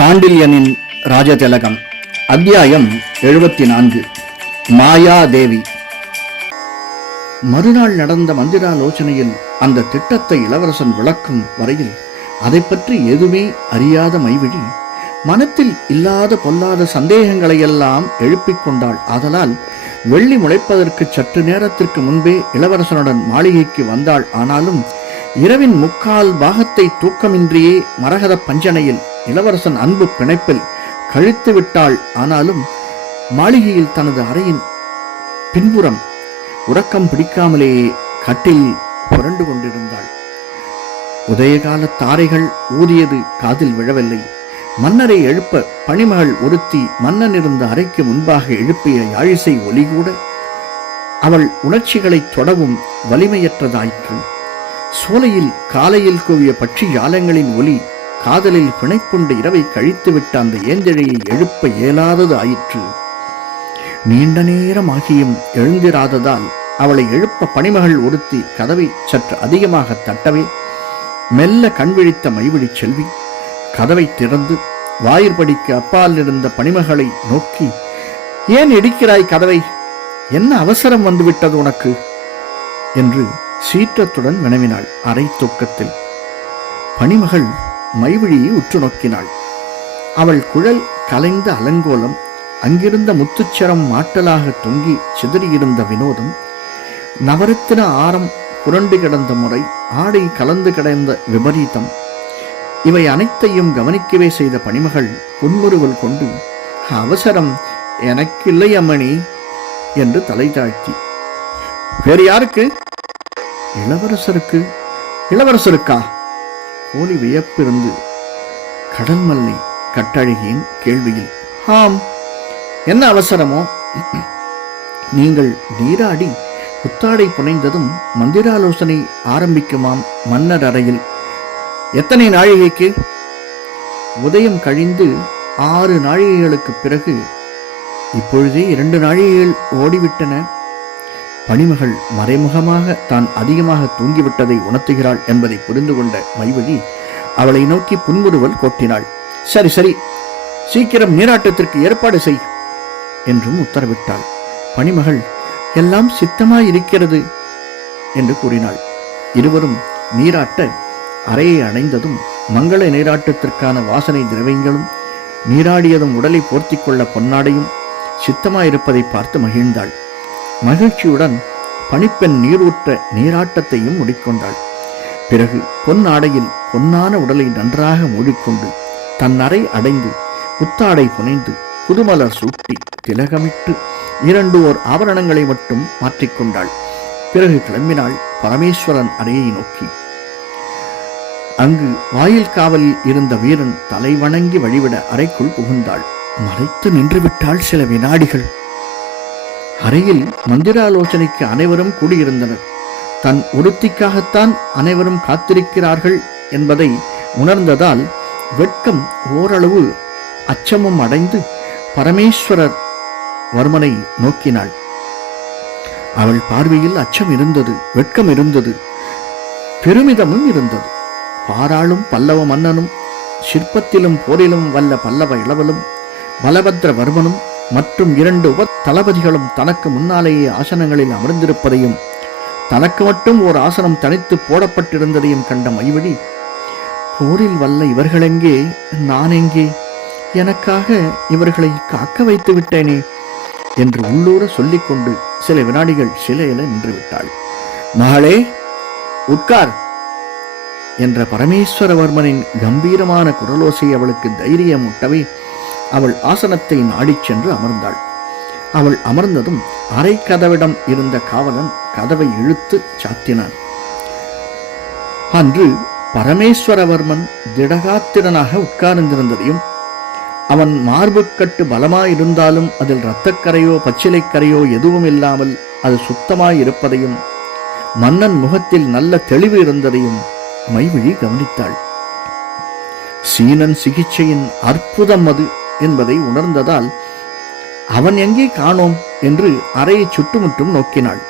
சாண்டில்யனின் ராஜதிலகம் அத்தியாயம் எழுபத்தி நான்கு மாயாதேவி. மறுநாள் நடந்த மந்திராலோசனையில் அந்த திட்டத்தை இளவரசன் விளக்கும் வரையில் அதை பற்றி எதுவுமே அறியாத மைவிழி மனத்தில் இல்லாத பொல்லாத சந்தேகங்களையெல்லாம் எழுப்பிக் கொண்டாள். ஆதலால் வெள்ளி முளைப்பதற்கு சற்று நேரத்திற்கு முன்பே இளவரசனுடன் மாளிகைக்கு வந்தாள். ஆனாலும் இரவின் முக்கால் பாகத்தை தூக்கமின்றியே மரகத பஞ்சனையில் இளவரசன் அன்பு பிணைப்பில் கழித்து விட்டாள். ஆனாலும் மாளிகையில் தனது அறையின் பின்புறம் உறக்கம் பிடிக்காமலேயே கட்டில் புரண்டு கொண்டிருந்தாள். உதயகால தாரைகள் ஊதியது காதில் விழவில்லை. மன்னரை எழுப்ப பணிமகள் ஒருத்தி மன்னன் இருந்த அறைக்கு முன்பாக எழுப்பிய யாழிசை ஒலி கூட அவள் உணர்ச்சிகளை தொடவும் வலிமையற்றதாயிற்று. சோலையில் காலையில் கூவிய பட்சி ஜாலங்களின் ஒலி காதலில் பிணைப்புண்டு இரவை கழித்துவிட்ட அந்த ஏஞ்சழையை எழுப்ப இயலாதது ஆயிற்று. நீண்ட நேரம் ஆகியும் எழுந்திராததால் அவளை எழுப்ப பணிமகள் ஒருத்தி கதவை சற்று அதிகமாக தட்டவே மெல்ல கண்விழித்த மைவிழி செல்வி கதவை திறந்து வாயிற்படிக்கு அப்பால் இருந்த பணிமகளை நோக்கி ஏன் இடிக்கிறாய் கதவை? என்ன அவசரம் வந்துவிட்டது உனக்கு? என்று சீற்றத்துடன் வினவினாள் அரை தூக்கத்தில். பணிமகள் மைவிழியை உற்று நோக்கினாள். அவள் குழல் கலைந்த அலங்கோலம் அங்கிருந்த முத்துச்சரம் மாட்டலாக தொங்கி சிதறியிருந்த வினோதம் நவரத்தின ஆரம் புரண்டு கிடந்த முறை ஆடை கலந்து கிடந்த விபரீதம் இவை அனைத்தையும் கவனிக்கவே செய்த பணிமகள் புன்முறுவல் கொண்டு அவசரம் எனக்கில்லை அம்மணி என்று தலை தாழ்த்தி வேறு யாருக்கு? இளவரசருக்கு. இளவரசருக்கா? போலி வியப்பிருந்து கடல் மல்லை கட்டழகியின் கேள்வியில் ஆம் என்ன அவசரமோ? நீங்கள் நீராடி புத்தாடை புனைந்ததும் மந்திராலோசனை ஆரம்பிக்குமாம் மன்னர் அறையில். எத்தனை நாழிகைக்கு? உதயம் கழிந்து ஆறு நாழிகைகளுக்குப் பிறகு இப்பொழுதே இரண்டு நாழிகைகள் ஓடிவிட்டன. பணிமகள் மறைமுகமாக தான் அதிகமாக தூங்கிவிட்டதை உணர்த்துகிறாள் என்பதை புரிந்து கொண்ட மைவழி அவளை நோக்கி புன்முறுவல் கோட்டினாள். சரி சரி. சீக்கிரம் நீராட்டத்திற்கு ஏற்பாடு செய் என்றும் உத்தரவிட்டாள். பணிமகள் எல்லாம் சித்தமாயிருக்கிறது என்று கூறினாள். இருவரும் நீராட்ட அறையை அடைந்ததும் மங்கள நீராட்டத்திற்கான வாசனை திரவியங்களும் நீராடியதும் உடலை போர்த்திக் கொள்ள பொன்னாடையும் சித்தமாயிருப்பதை பார்த்து மகிழ்ந்தாள். மகிழ்ச்சியுடன் பணிப்பெண் நீரூற்ற நீராட்டத்தையும் முடிக்கொண்டாள். பிறகு பொன் ஆடையில் பொன்னான உடலை நன்றாக மூடிக்கொண்டு தன் அறை அடைந்து புத்தாடை புனைந்து புதுமலர் சூட்டி திலகமிட்டு இரண்டு ஓர் ஆபரணங்களை மட்டும் மாற்றிக்கொண்டாள். பிறகு கிளம்பினாள் பரமேஸ்வரன் அறையை நோக்கி. அங்கு வாயில் காவலில் இருந்த வீரன் தலை வணங்கி வழிவிட அறைக்குள் புகுந்தாள். மறைத்து நின்றுவிட்டாள் சில வினாடிகள். அறையில் மந்திராலோசனைக்கு அனைவரும் கூடியிருந்தனர். தன் ஒருத்திக்காகத்தான் அனைவரும் காத்திருக்கிறார்கள் என்பதை உணர்ந்ததால் வெட்கம் ஓரளவு அச்சமும் அடைந்து பரமேஸ்வரர் வர்மனை நோக்கினாள். அவள் பார்வையில் அச்சம் இருந்தது வெட்கம் இருந்தது பெருமிதமும் இருந்தது. பாராளும் பல்லவ மன்னனும் சிற்பத்திலும் போரிலும் வல்ல பல்லவ இளவலும் பலபத்ர வர்மனும் மற்றும் இரண்டு உப தளபதிகளும் தனக்கு முன்னாலேயே ஆசனங்களில் அமர்ந்திருப்பதையும் தனக்கு மட்டும் ஓர் ஆசனம் தனித்து போடப்பட்டிருந்ததையும் கண்ட மைவழி போரில் வல்ல இவர்களெங்கே? நான் எங்கே எனக்காக இவர்களை காக்க வைத்து விட்டேனே? என்று உள்ளூர சொல்லிக்கொண்டு சில வினாடிகள் சிலையில நின்று விட்டாள் மகளே உட்கார்! என்ற பரமேஸ்வரவர்மனின் கம்பீரமான குரலோசை அவளுக்கு தைரியம் முட்டவே அவள் ஆசனத்தை நாடிச் சென்று அமர்ந்தாள். அவள் அமர்ந்ததும் அரை கதவிடம் இருந்த காவலன் கதவை இழுத்து சாத்தினான். அன்று பரமேஸ்வரவர்மன் திடகாத்திரனாக உட்கார்ந்திருந்ததையும் அவன் மார்புக்கட்டு பலமாயிருந்தாலும் அதில் இரத்தக்கரையோ பச்சிலைக்கரையோ எதுவும் இல்லாமல் அது சுத்தமாயிருப்பதையும் மன்னன் முகத்தில் நல்ல தெளிவு இருந்ததையும் மைவிழி கவனித்தாள். சீனன் சிகிச்சையின் அற்புதம் அது. என்பதை உணர்ந்ததால் அவன் எங்கே காணோம் என்று அறையை சுற்றுமுற்றும் நோக்கினாள்.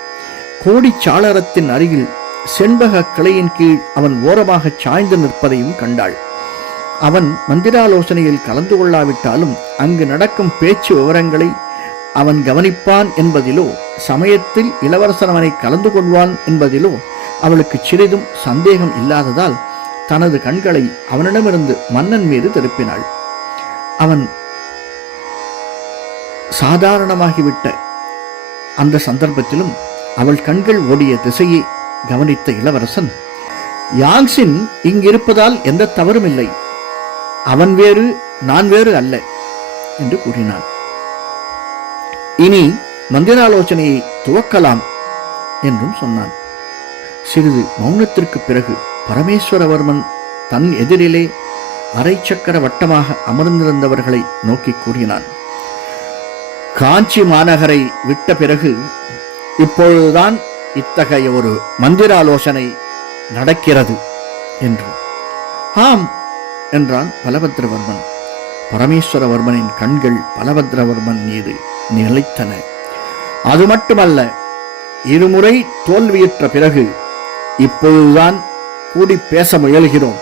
கோடி சாளரத்தின் அருகில் செண்பக கிளையின் கீழ் அவன் ஓரமாக சாய்ந்து நிற்பதையும் கண்டாள். அவன் மந்திராலோசனையில் கலந்து கொள்ளாவிட்டாலும் அங்கு நடக்கும் பேச்சு விவரங்களை அவன் கவனிப்பான் என்பதிலோ சமயத்தில் இளவரசன் அவனை கலந்து கொள்வான் என்பதிலோ அவளுக்கு சிறிதும் சந்தேகம் இல்லாததால் தனது கண்களை அவனிடமிருந்து மன்னன் மீது திருப்பினாள். அவன் சாதாரணமாகிவிட்ட. அந்த சந்தர்ப்பத்திலும் அவள் கண்கள் ஓடிய திசையை கவனித்த இளவரசன் யாங்சின் இங்கிருப்பதால் எந்த தவறும் இல்லை அவன் வேறு நான் வேறு அல்ல என்று கூறினான். இனி மந்திராலோசனையை துவக்கலாம் என்றும் சொன்னான். சிறிது மௌனத்திற்கு பிறகு பரமேஸ்வரவர்மன் தன் எதிரிலே அரை சக்கர வட்டமாக அமர்ந்திருந்தவர்களை நோக்கி கூறினான். காஞ்சி மாநகரை விட்ட பிறகு இப்பொழுதுதான் இத்தகைய ஒரு மந்திராலோசனை நடக்கிறது என்று. ஆம் என்றான் பலபத்ரவர்மன். பரமேஸ்வரவர்மனின் கண்கள் பலபத்ரவர்மன் மீது நிலைத்தன. அது மட்டுமல்ல இருமுறை தோல்வியுற்ற பிறகு இப்பொழுதுதான் கூடி பேச முயல்கிறோம்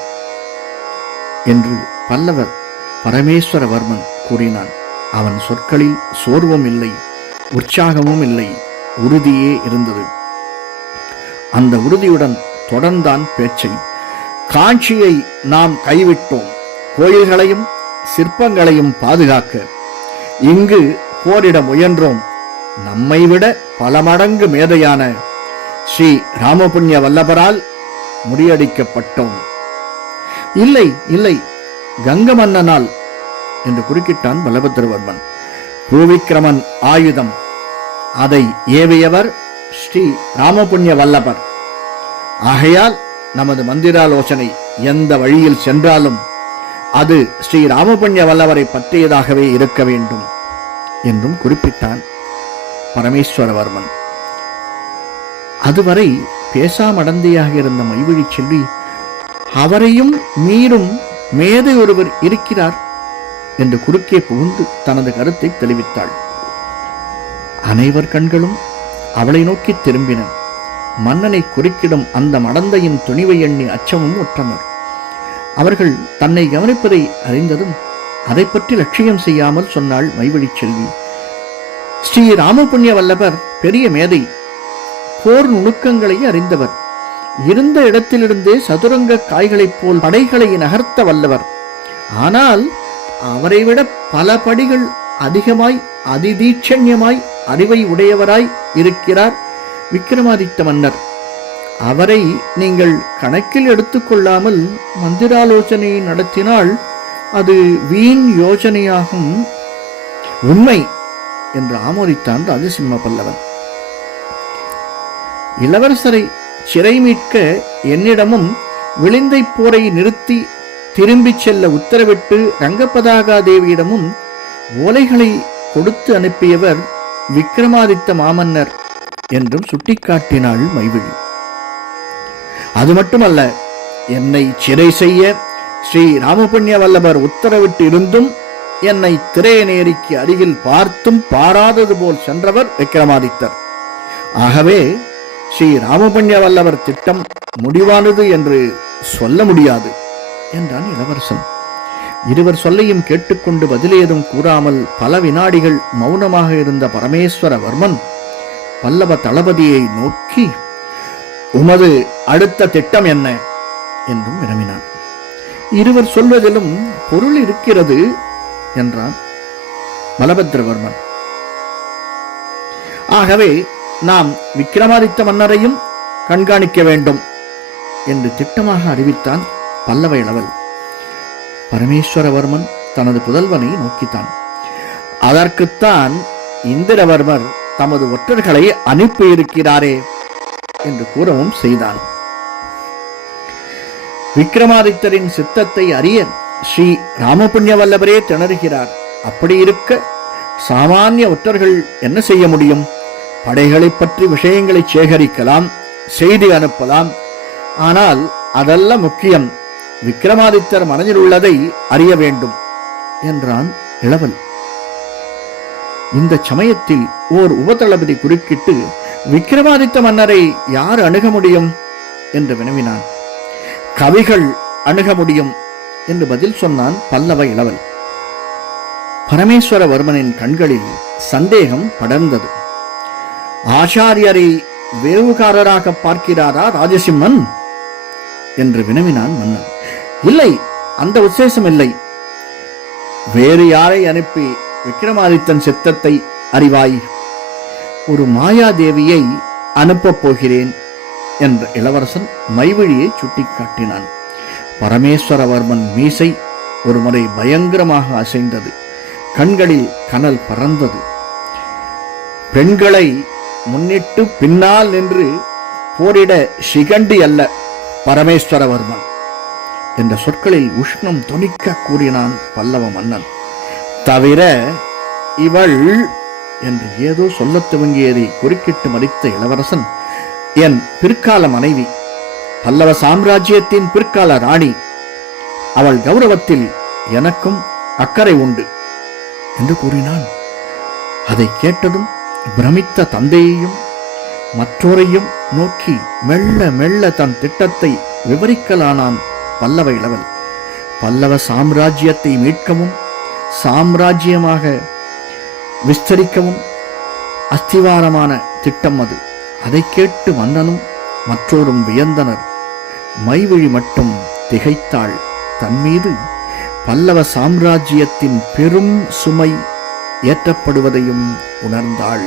என்று பல்லவர் பரமேஸ்வரவர்மன் கூறினான். அவன் சொற்களில் சோர்வும் இல்லை உற்சாகமும் இல்லை உறுதியே இருந்தது. அந்த உறுதியுடன் தொடர்ந்தான் பேச்சை. காஞ்சியை நாம் கைவிட்டோம் கோயில்களையும் சிற்பங்களையும் பாதுகாக்க. இங்கு போரிட முயன்றோம் நம்மை விட பல மடங்கு மேதையான ஸ்ரீ ராமபுண்ணிய வல்லபரால் முறியடிக்கப்பட்டோம். இல்லை இல்லை கங்க மன்னனால் என்று குறுக்கிட்டான் பலபத்திரவர்மன் பூவிக்கிரமன் ஆயுதம். அதை ஏவியவர் ஸ்ரீ ராமபுண்ணிய வல்லபர். ஆகையால் நமது மந்திராலோசனை எந்த வழியில் சென்றாலும் அது ஸ்ரீ ராமபுண்ணிய வல்லவரை பற்றியதாகவே இருக்க வேண்டும் என்றும் குறிப்பிட்டான் பரமேஸ்வரவர்மன். அதுவரை பேசாமடந்தையாக இருந்த மைவிழி செல்வி அவரையும் மீறும் மேதை ஒருவர் இருக்கிறார். என்று குறுக்கே புகுந்து தனது கருத்தை தெளிவித்தாள். அனைவர் கண்களும் அவளை நோக்கி திரும்பின. மன்னனை குறுக்கிடும் அந்த மடந்தையின் துணிவை எண்ணி அச்சமும் ஒற்றனர். அவர்கள் தன்னை கவனிப்பதை அறிந்ததும் அதை பற்றி லட்சியம் செய்யாமல் சொன்னாள் மைவழி செல்வி. ஸ்ரீ ராமபுண்ணிய வல்லவர் பெரிய மேதை போர் நுணுக்கங்களை அறிந்தவர். இருந்த இடத்திலிருந்தே சதுரங்க காய்களைப் போல் படைகளை நகர்த்த வல்லவர். ஆனால் அவரை விட பல படிகள் அதிகமாய் அதிதீட்சண்யமாய் அறிவை உடையவராய் இருக்கிறார் விக்ரமாதித்த மன்னர். அவரை நீங்கள் கணக்கில் எடுத்துக்கொள்ளாமல் மந்திராலோசனை நடத்தினால் அது வீண் யோசனையாகும். உண்மை என்று ஆமோதித்தான் ராஜசிம்ம பல்லவன். இளவரசரை சிறை மீட்க என்னிடமும் விளிந்தை போரை நிறுத்தி திரும்பிச் செல்ல உத்தரவிட்டு ரங்கபதாகா தேவியிடமும் ஓலைகளை கொடுத்து அனுப்பியவர் விக்ரமாதித்த மாமன்னர் என்றும் சுட்டிக்காட்டினாள் மைவிழி. அது மட்டுமல்ல என்னை சிறை செய்ய ஸ்ரீ ராமபுண்ணிய வல்லவர் உத்தரவிட்டு இருந்தும் என்னை திரையநேரிக்கு அருகில் பார்த்தும் பாராதது போல் சென்றவர் விக்ரமாதித்தர். ஆகவே ஸ்ரீ ராமபுண்ணிய வல்லவர் திட்டம் முடிவானது என்று சொல்ல முடியாது. என்றான் இளவரசன். இருவர் சொல்லையும் கேட்டுக்கொண்டு பதிலேதும் கூறாமல் பல வினாடிகள் மௌனமாக இருந்த பரமேஸ்வரவர்மன் பல்லவ தளபதியை நோக்கி உமது அடுத்த திட்டம் என்ன? என்றும் வினவினான். இருவர் சொல்வதிலும் பொருள் இருக்கிறது என்றான் பலபத்ரவர்மன் ஆகவே நாம் விக்ரமாதித்த மன்னரையும் கண்காணிக்க வேண்டும் என்று திட்டமாக அறிவித்தான் பல்லவ இளவல் பரமேஸ்வரவர்மன் தனது புதல்வனை நோக்கித்தான். அதற்குத்தான் இந்திரவர்மர் தமது ஒற்றர்களை அனுப்பியிருக்கிறாரே என்று கூறவும் செய்தான். விக்ரமாதித்தரின் சித்தத்தை அறிய ஸ்ரீ ராமபுண்ணிய வல்லவரே திணறுகிறார். அப்படி இருக்க சாமானிய ஒற்றர்கள் என்ன செய்ய முடியும்? படைகளை பற்றி விஷயங்களை சேகரிக்கலாம் செய்தி அனுப்பலாம். ஆனால் அதல்ல முக்கியம் விக்ரமாதித்தர் மனதில் உள்ளதை அறிய வேண்டும் என்றான் இளவல் இந்த சமயத்தில் ஓர் உபதளபதி குறுக்கிட்டு விக்ரமாதித்த மன்னரை யார் அணுக முடியும்? என்று வினவினான். கவிகள் அணுக முடியும் என்று பதில் சொன்னான் பல்லவ இளவல் பரமேஸ்வரவர்மனின் கண்களில் சந்தேகம் படர்ந்தது. ஆச்சாரியரை வேவுகாரராக பார்க்கிறாரா ராஜசிம்மன்? என்று வினவினான் மன்னன். இல்லை அந்த உத்தேசம் இல்லை. வேறு யாரை அனுப்பி விக்ரமாதித்தன் சித்தத்தை அறிவாய்? ஒரு மாயாதேவியை அனுப்பப் போகிறேன் என்ற இளவரசன் மைவழியை சுட்டிக்காட்டினான். பரமேஸ்வரவர்மன் மீசை ஒருமுறை பயங்கரமாக அசைந்தது. கண்களில் கனல் பறந்தது. பெண்களை முன்னிட்டு பின்னால் நின்று போரிட சிகண்டி அல்ல பரமேஸ்வரவர்மன். என்ற சொற்களில் உஷ்ணம் துணிக்க கூறினான் பல்லவ மன்னன். தவிர இவள் என்று ஏதோ சொல்லத் துவங்கியதை குறுக்கிட்டு மறித்த இளவரசன் என் பிற்கால மனைவி பல்லவ சாம்ராஜ்யத்தின் பிற்கால ராணி அவள் கௌரவத்தில் எனக்கும் அக்கறை உண்டு என்று கூறினான். அதை கேட்டதும் பிரமித்த தந்தையையும் மற்றோரையும் நோக்கி மெல்ல மெல்ல தன் திட்டத்தை விவரிக்கலானான் பல்லவ இளவல். பல்லவ சாம்ராஜ்யத்தை மீட்கவும் சாம்ராஜ்யமாக விஸ்தரிக்கவும் அஸ்திவாரமான திட்டம் அது. அதை கேட்டு மன்னனும் மற்றோரும் வியந்தனர். மைவிழி மட்டும் திகைத்தாள். தன்மீது பல்லவ சாம்ராஜ்யத்தின் பெரும் சுமை ஏற்றப்படுவதையும் உணர்ந்தாள்.